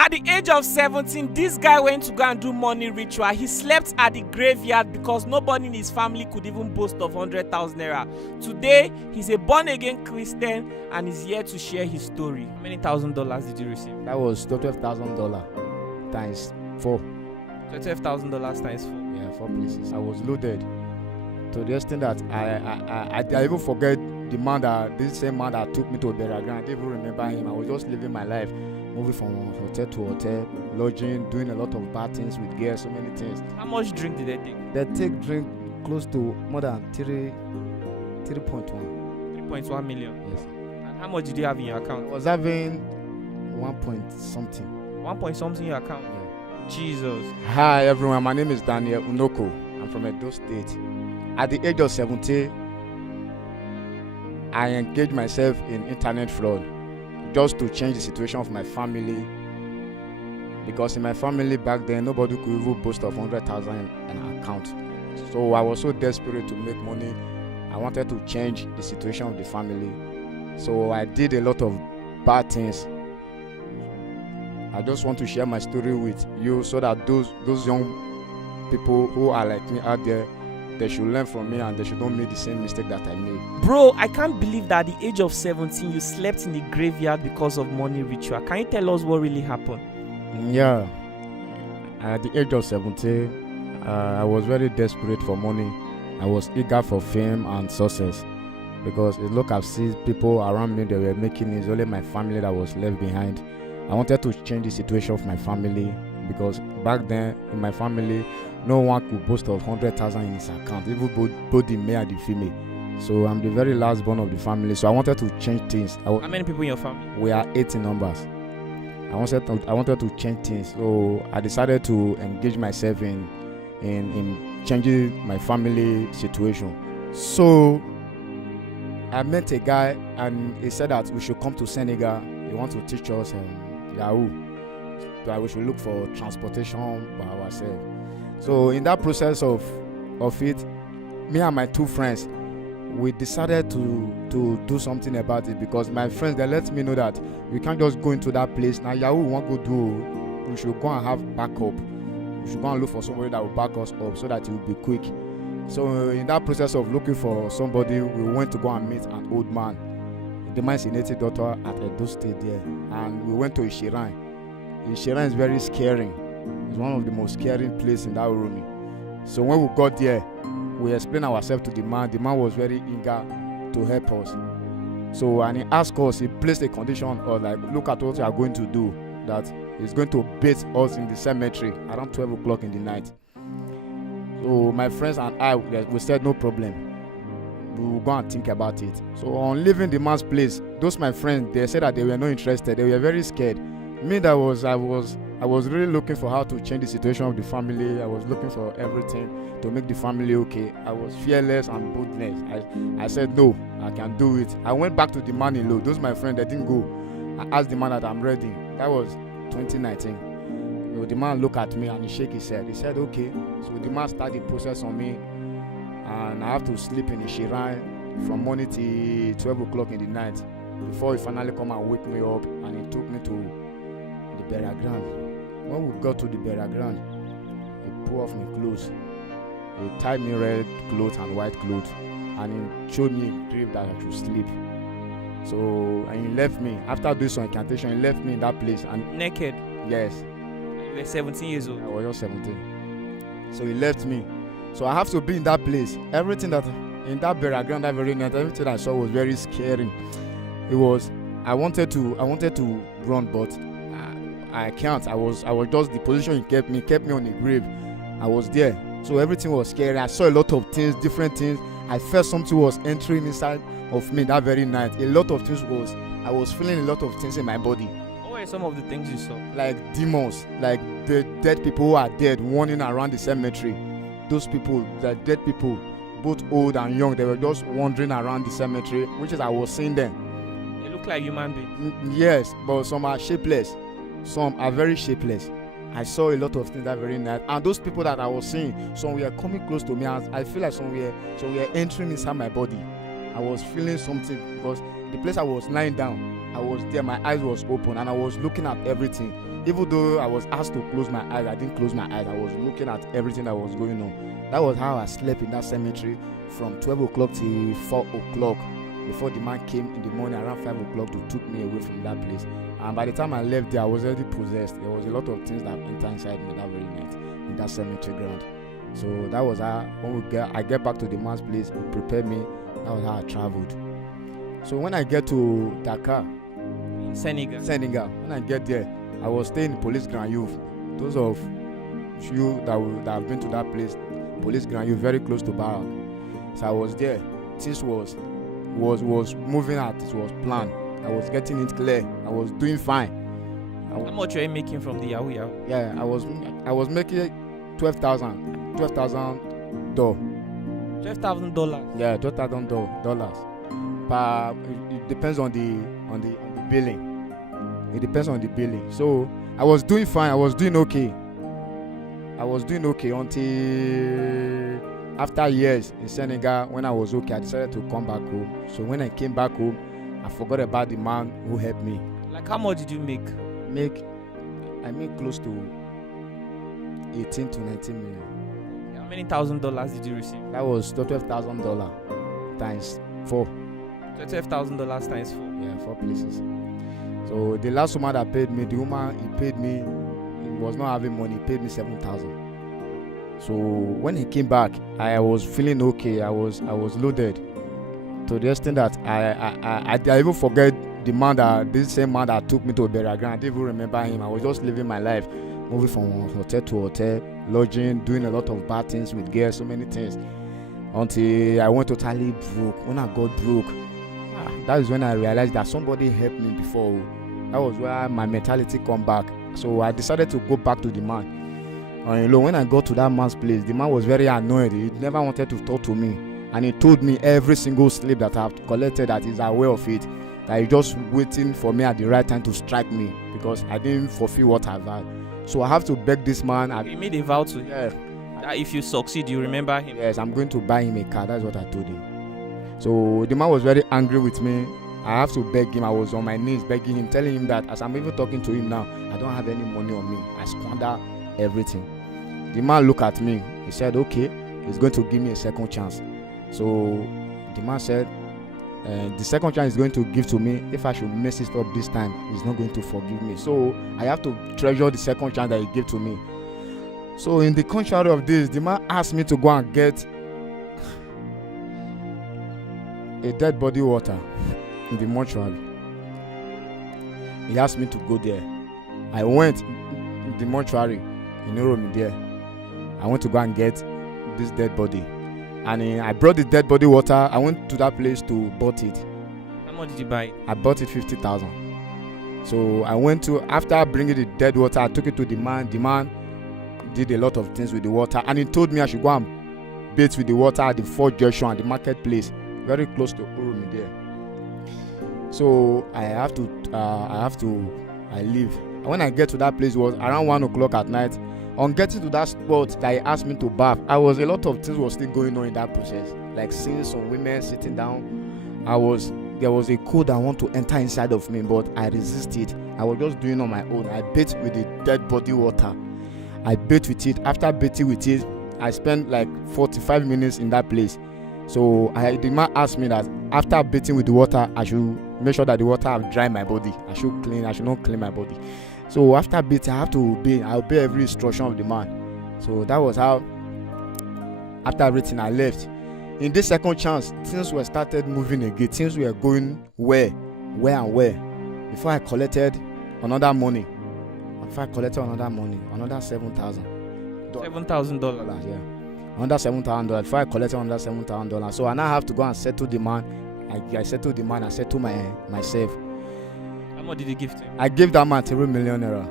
At the age of 17, this guy went to go and do money ritual. He slept at the graveyard because nobody in his family could even boast of 100,000 naira. Today, he's a born-again Christian and is here to share his story. How many $1,000 did you receive? That was $12,000 times 4. $12,000 times 4. Yeah, 4 places. I was loaded to the extent that I even forget this same man that took me to burial ground. I didn't even remember him. I was just living my life, moving from hotel to hotel, lodging, doing a lot of bad things with girls, so many things. How much drink did they take? They take drink close to more than 3.1. 3.1 million. Yes. And how much did you have in your account? I was having 1 point something. 1 point something in your account? Yeah. Jesus. Hi everyone, my name is Daniel Unoko. I'm from Edo State. At the age of 17, I engaged myself in internet fraud just to change the situation of my family, because in my family back then nobody could even boast of 100,000 in an account. So I was so desperate to make money. I wanted to change the situation of the family. So I did a lot of bad things. I just want to share my story with you so that those young people who are like me out there, they should learn from me and they should not make the same mistake that I made. Bro, I can't believe that at the age of 17 you slept in the graveyard because of money ritual. Can you tell us what really happened? Yeah, at the age of 17, I was very desperate for money. I was eager for fame and success, because look, I've seen people around me, they were making it. It's only my family that was left behind. I wanted to change the situation of my family, because back then in my family, no one could boast of 100,000 in his account, even both the male and the female. So I'm the very last born of the family. So I wanted to change things. How many people in your family? We are 18 numbers. I wanted to change things. So I decided to engage myself in changing my family situation. So I met a guy and he said that we should come to Senegal. He wants to teach us Yahoo. That we should look for transportation by ourselves. So in that process of it, me and my 2 friends, we decided to do something about it, because my friends, they let me know that we can't just go into that place. Now Yahoo won't go do. We should go and have backup. We should go and look for somebody that will back us up so that it will be quick. So in that process of looking for somebody, we went to go and meet an old man. The man is a native doctor at Edo State there, and we went to a shrine. The shrine is very scary. It's one of the most scary places in that room. So when we got there, we explained ourselves to the man. The man was very eager to help us. So, and he asked us, he placed a condition of like, look at what we are going to do, that he's going to bathe us in the cemetery around 12 o'clock in the night. So my friends and I, we said no problem. We will go and think about it. So on leaving the man's place, those my friends, they said that they were not interested. They were very scared. Me, I was really looking for how to change the situation of the family. I was looking for everything to make the family okay. I was fearless and boldness. I said no, I can do it. I went back to the man in law. Those my friends, they didn't go. I asked the man that I'm ready. That was 2019. So the man looked at me and he shook his head. He said okay. So the man started the process on me, and I have to sleep in the shrine from morning till 12 o'clock in the night before he finally come and wake me up, and he took me to the burial ground. When we got to the burial ground, he pulled off my clothes. He tied me red clothes and white clothes, and he showed me a grave that I should sleep. So, and he left me. After doing some incantation, he left me in that place. And naked? Yes. You were 17 years old? I was just 17. So he left me. So I have to be in that place. Everything that, in that burial ground that very night, everything I saw was very scary. It was, I wanted to run, but I can't. I was just, the position he kept me on the grave. I was there. So everything was scary. I saw a lot of things, different things. I felt something was entering inside of me that very night. A lot of things I was feeling a lot of things in my body. What were some of the things you saw? Like demons, like the dead people who are dead, wandering around the cemetery. Those people, the dead people, both old and young, they were just wandering around the cemetery, which is I was seeing them. They look like human beings. Yes, but some are shapeless. Some are very shapeless. I saw a lot of things that very night, and those people that I was seeing, some were coming close to me. I feel like some were entering inside my body. I was feeling something, because the place I was lying down, I was there, my eyes was open, and I was looking at everything. even though I was asked to close my eyes, I didn't close my eyes. I was looking at everything that was going on. That was how I slept in that cemetery from 12 o'clock to 4 o'clock before the man came in the morning around 5 o'clock to took me away from that place. And by the time I left there, I was already possessed. There was a lot of things that entered inside me that very night in that cemetery ground. So that was how, when I get back to the man's place, he prepared me. That was how I traveled. So when I get to Dakar, Senegal. when I get there, I was staying in Police Grand Youth. Those of you that have been to that place, Police Grand Youth, very close to Barrack. So I was there. Things was moving out. It was planned. I was getting it clear. I was doing fine. How much were you making from the Yahoo Yahoo? Yeah, I was making $12,000 $12,000. Yeah, $12,000. But it depends on the billing. It depends on the billing. So I was doing fine. I was doing okay until after years in Senegal. When I was okay, I decided to come back home. So when I came back home, I forgot about the man who helped me. Like, how much did you make? I made close to 18 to 19 million. How many $1,000 did you receive? That was $12,000 times 4. $12,000 times 4. Yeah, 4 places. So the last woman that paid me, the woman he paid me, he was not having money. He paid me 7,000. So when he came back, I was feeling okay. I was loaded to the extent that I even forget this same man that took me to burial ground. I didn't even remember him. I was just living my life, moving from hotel to hotel, lodging, doing a lot of bad things with girls, so many things, until I went totally broke. When I got broke, that is when I realized that somebody helped me before. That was where my mentality come back. So I decided to go back to the man. When I got to that man's place, the man was very annoyed. He never wanted to talk to me, and he told me every single slip that I've collected, that he's aware of it, that he's just waiting for me at the right time to strike me because I didn't fulfill what I've had. So I have to beg this man. You made a vow to him. Yeah. That if you succeed, you remember him. Yes, I'm going to buy him a car. That's what I told him. So the man was very angry with me. I have to beg him. I was on my knees begging him, telling him that as I'm even talking to him now, I don't have any money on me. I squander everything. The man looked at me. He said, okay, he's going to give me a second chance. So the man said, the second chance he's going to give to me, if I should mess it up this time, he's not going to forgive me. So I have to treasure the second chance that he gave to me. So in the contrary of this, the man asked me to go and get a dead body water in the mortuary. He asked me to go there. I went in the mortuary in Oromi there. I went to go and get this dead body. And I brought the dead body water. I went to that place to bought it. How much did you buy? I bought it 50,000. So I went to, after bringing the dead water, I took it to the man. The man did a lot of things with the water, and he told me I should go and bathe with the water at the Fort Junction at the marketplace, very close to Oromi there. So I leave. And when I get to that place, it was around 1 o'clock at night. On getting to that spot that he asked me to bath, a lot of things was still going on in that process, like seeing some women sitting down. There was a code that want to enter inside of me, but I resisted. I was just doing on my own. I bathed with the dead body water. I bathed with it. After bathing with it, I spent like 45 minutes in that place. So the man asked me that after bathing with the water, I should make sure that the water have dried my body. I should not clean my body. So after bathing, I have to obey. I obey every instruction of the man. So that was how, after everything, I left. In this second chance, things were started moving again. Things were going where. Before I collected another money. Another $7,000. $7,000. Yeah. Another $7,000. Before I collected another $7,000. So I now have to go and settle the man. I settled the man. I settled myself. How much did you give to him? I gave that man 3 million naira.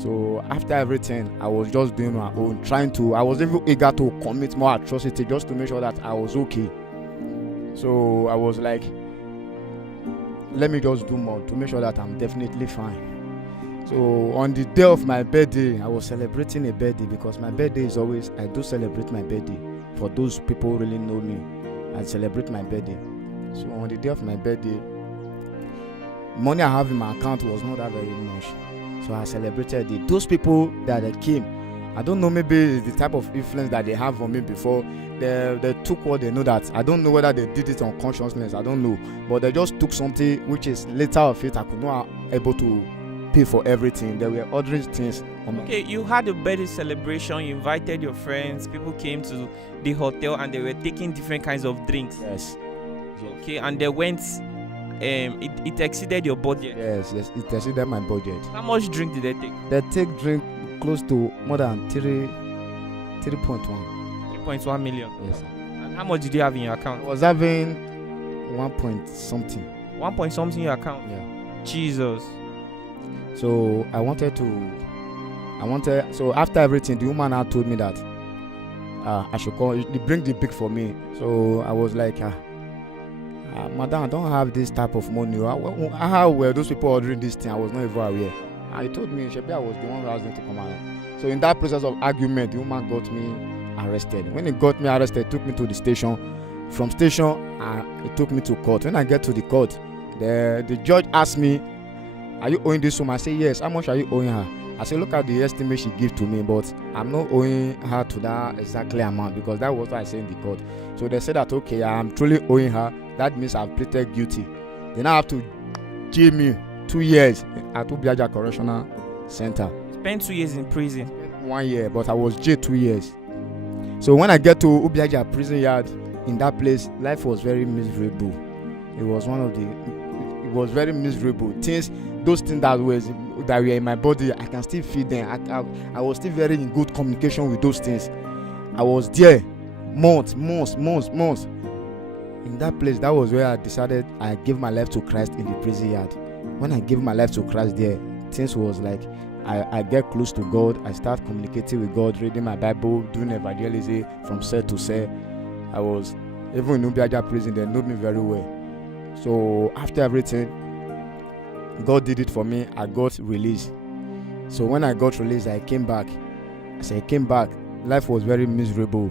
So after everything, I was just doing my own, I was even eager to commit more atrocity just to make sure that I was okay. So I was like, let me just do more to make sure that I'm definitely fine. So on the day of my birthday, I was celebrating a birthday because my birthday is always, I do celebrate my birthday. For those people who really know me, I celebrate my birthday. So on the day of my birthday, money I have in my account was not that very much. So I celebrated it. Those people that came, I don't know, maybe it's the type of influence that they have on me before. They took what they know that. I don't know whether they did it on consciousness, I don't know. But they just took something which is later of it I could not able to pay for everything. They were ordering things. Okay, you had a birthday celebration, you invited your friends, people came to the hotel and they were taking different kinds of drinks. Yes. Okay, and they went, it exceeded your budget. Yes, it exceeded my budget. How much drink did they take? They take drink close to more than 3.1. 3.1 million. Yes. And how much did you have in your account? I was having 1 point something. 1 point something in your account? Yeah. Jesus. So so after everything, the woman now told me that I should call, they bring the big for me. So I was like, madam, I don't have this type of money. How were those people ordering this thing? I was not even aware. And he told me, Shebi, I was the one who asked them to come out. So in that process of argument, the woman got me arrested. When he got me arrested, he took me to the station. From station, he took me to court. When I get to the court, the judge asked me, are you owing this woman? I say, yes. How much are you owing her? I say, look at the estimate she gave to me, but I'm not owing her to that exactly amount, because that was what I said in the court. So they said that, okay, I'm truly owing her. That means I've pleaded guilty. They now have to jail me 2 years at Ubiaja Correctional Center. Spent 2 years in prison. 1 year, but I was jailed 2 years. So when I get to Ubiaja prison yard, in that place, life was very miserable. It was very miserable. Those things that were in my body, I can still feel them. I was still very in good communication with those things. I was there months. In that place, that was where I decided I gave my life to Christ in the prison yard. When I gave my life to Christ there, things was like I get close to God. I start communicating with God, reading my Bible, doing evangelism from cell to cell. I was even in Ubiaja prison. They know me very well. So after everything, God did it for me. I got released. So when I got released, I came back. Life was very miserable.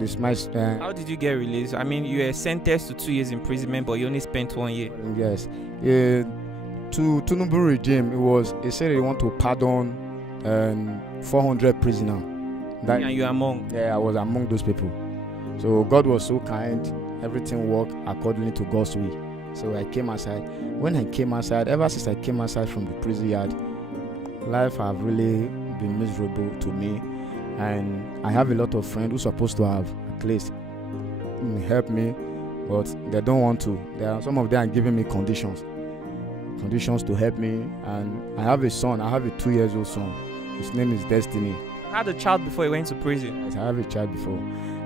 How did you get released? I mean, you were sentenced to 2 years imprisonment, but you only spent 1 year. Yes. To Tinubu regime, he said he want to pardon 400 prisoners. And you are among? Yeah, I was among those people. So God was so kind. Everything worked according to God's will. So I came outside. When I came outside, ever since I came outside from the prison yard, life have really been miserable to me. And I have a lot of friends who are supposed to have at least help me, but they don't want to. Some of them are giving me conditions to help me. And I have a son. I have a 2-year-old son. His name is Destiny. You had a child before you went to prison? Yes, I have a child before.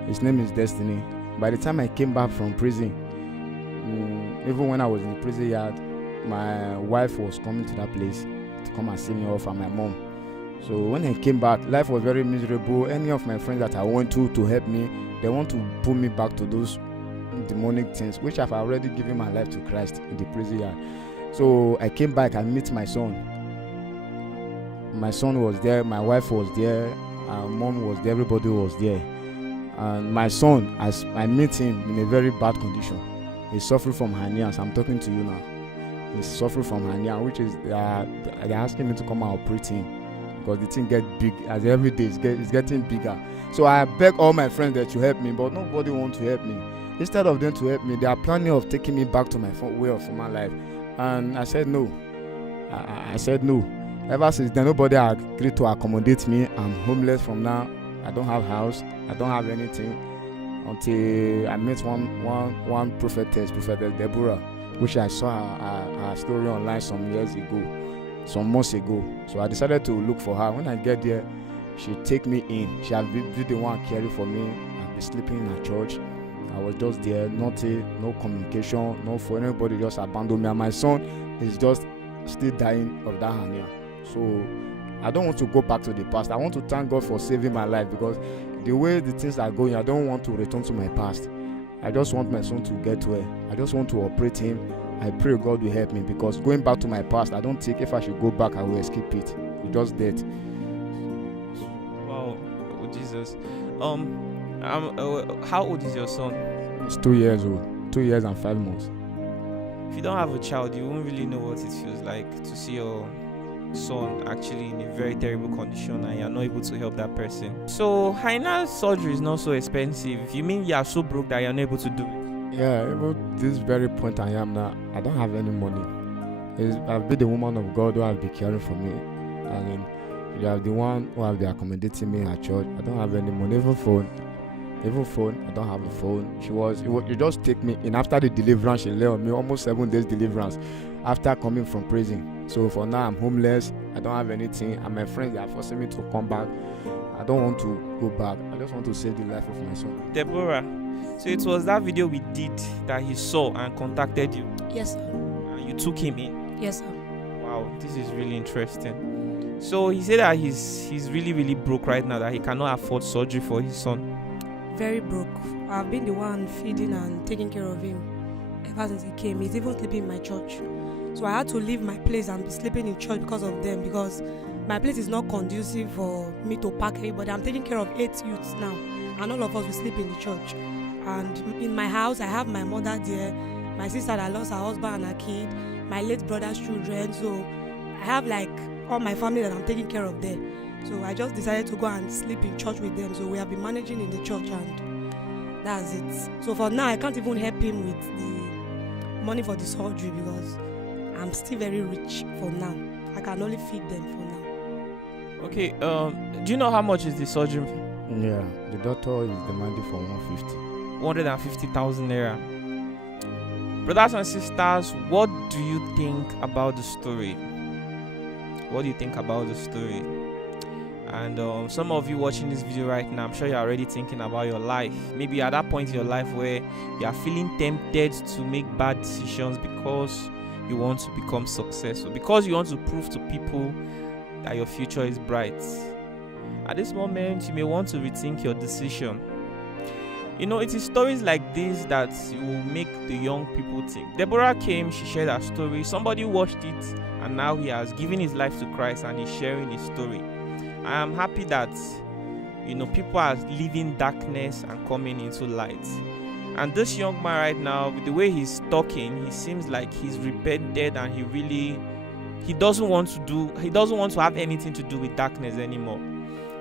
His name is Destiny. By the time I came back from prison, even when I was in the prison yard, my wife was coming to that place to come and see me off, and my mom. So when I came back, life was very miserable. Any of my friends that I went to help me, they want to pull me back to those demonic things, which I've already given my life to Christ in the prison yard. So I came back and met my son. My son was there, my wife was there, our mom was there, everybody was there. And my son, as I met him in a very bad condition. He's suffering from hernia, as I'm talking to you now. He's suffering from hernia, which is they're asking me to come and operate him, because the thing gets big as every day it's getting bigger. So I beg all my friends that you help me, but nobody wants to help me. Instead of them to help me, they are planning of taking me back to my way of my life. And I said no. I said no. Ever since then, nobody agreed to accommodate me. I'm homeless from now. I don't have house. I don't have anything. Until I met one prophetess Deborah, which I saw her story online some months ago. So I decided to look for her. When I get there, she take me in. She has been the one caring for me. I've been sleeping in her church. I was just there, no communication, no for anybody, just abandoned me. And my son is just still dying of that hernia. So I don't want to go back to the past. I want to thank God for saving my life, because the way the things are going, I don't want to return to my past. I just want my son to get well. I just want to operate him. I pray God will help me, because going back to my past, I don't think if I should go back, I will escape it. It's just dead. Wow, oh Jesus. How old is your son? He's 2 years old. 2 years and 5 months. If you don't have a child, you won't really know what it feels like to see your son actually in a very terrible condition and you're not able to help that person. So hernia surgery is not so expensive. You mean you are so broke that you're not able to do it? Yeah, even this very point I am now, I don't have any money. I've been the woman of God who have been caring for me. I mean, you are the one who have been accommodating me at church. I don't have any money, even phone, I don't have a phone. You just take me in after the deliverance. She lay on me almost 7 days deliverance after coming from prison. So for now, I'm homeless. I don't have anything, and my friends, they are forcing me to come back. I don't want to go back. I just want to save the life of my son. Deborah, so it was that video we did that he saw and contacted you. Yes, sir. And you took him in. Yes, sir. Wow, this is really interesting. So he said that he's really, really broke right now, that he cannot afford surgery for his son. Very broke. I've been the one feeding and taking care of him ever since he came. He's even sleeping in my church. So I had to leave my place and be sleeping in church because of them, because my place is not conducive for me to pack everybody. I'm taking care of 8 youths now, and all of us will sleep in the church. And in my house, I have my mother there, my sister that lost her husband and her kid, my late brother's children. So I have like all my family that I'm taking care of there. So I just decided to go and sleep in church with them. So we have been managing in the church, and that's it. So for now, I can't even help him with the money for the surgery because I'm still very rich for now. I can only feed them for now. Okay, do you know how much is the surgery? Yeah, the doctor is demanding for 150. 150,000 naira. Brothers and sisters, what do you think about the story? What do you think about the story? And some of you watching this video right now, I'm sure you're already thinking about your life. Maybe at that point in your life where you are feeling tempted to make bad decisions because you want to become successful, because you want to prove to people that your future is bright. At this moment, you may want to rethink your decision. You know, it is stories like this that will make the young people think. Deborah came, she shared her story, somebody watched it, and now he has given his life to Christ and he's sharing his story. I am happy that, you know, people are leaving darkness and coming into light. And this young man right now, with the way he's talking, he seems like he's repented and he doesn't want to have anything to do with darkness anymore.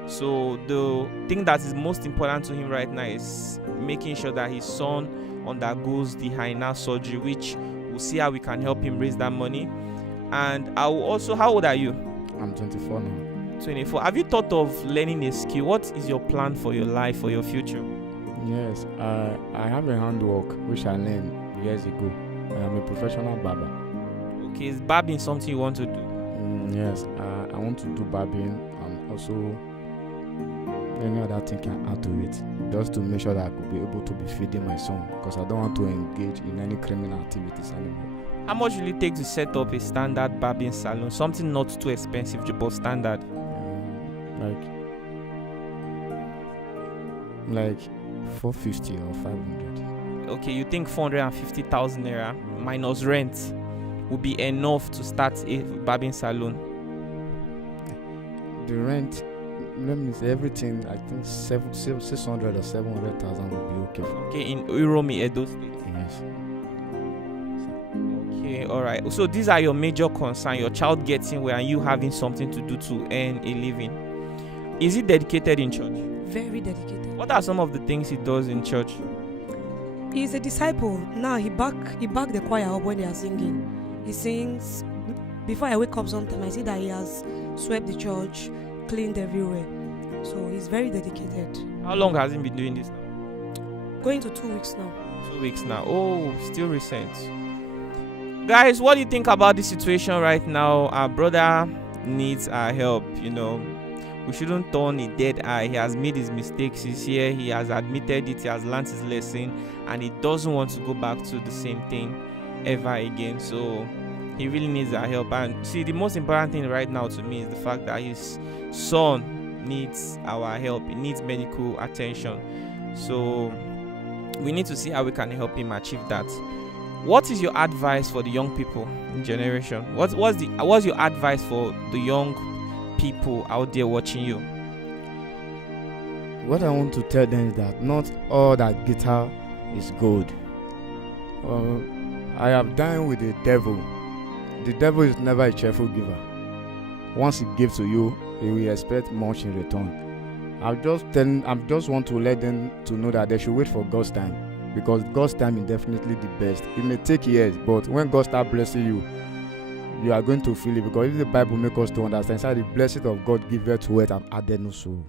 So the thing that is most important to him right now is making sure that his son undergoes the hernia surgery, which we'll see how we can help him raise that money. And I will also, how old are you? I'm 24 now. 24. Have you thought of learning a skill? What is your plan for your life, for your future? Yes, I have a handwork which I learned years ago. I am a professional barber. Okay, is barbing something you want to do? Yes, I want to do barbing and also any other thing can add to it, just to make sure that I could be able to be feeding my son, because I don't want to engage in any criminal activities anymore. How much will it take to set up a standard barbing salon? Something not too expensive, but standard. Like 450 or 500. Okay, you think 450,000 naira minus rent would be enough to start a barbing salon? The rent, let me say everything, I think 600 or 700,000 would be okay for. Okay, in Uromi, Edo State. Yes. Okay, all right. So these are your major concerns: your child getting well and you having something to do to earn a living. Is he dedicated in church? Very dedicated. What are some of the things he does in church? He's a disciple. Now he back the choir up when they are singing. He sings. Before I wake up sometime, I see that he has swept the church, cleaned everywhere. So he's very dedicated. How long has he been doing this now? Going to 2 weeks now. 2 weeks now. Oh, still recent. Guys, what do you think about this situation right now? Our brother needs our help, you know. We shouldn't turn a dead eye. He has made his mistakes. He's here. He has admitted it. He has learned his lesson. And he doesn't want to go back to the same thing ever again. So he really needs our help. And see, the most important thing right now to me is the fact that his son needs our help. He needs medical attention. So we need to see how we can help him achieve that. What is your advice for the young people in generation? What's your advice for the young people out there watching you? What I want to tell them is that not all that guitar is gold. I have dined with the devil. The devil is never a cheerful giver. once he gives to you, he will expect much in return. I just want to let them to know that they should wait for God's time, because God's time is definitely the best. It may take years, but when God starts blessing you, you are going to feel it, because if the Bible makes us to understand, it's like the blessing of God giveth to it and added no sorrow.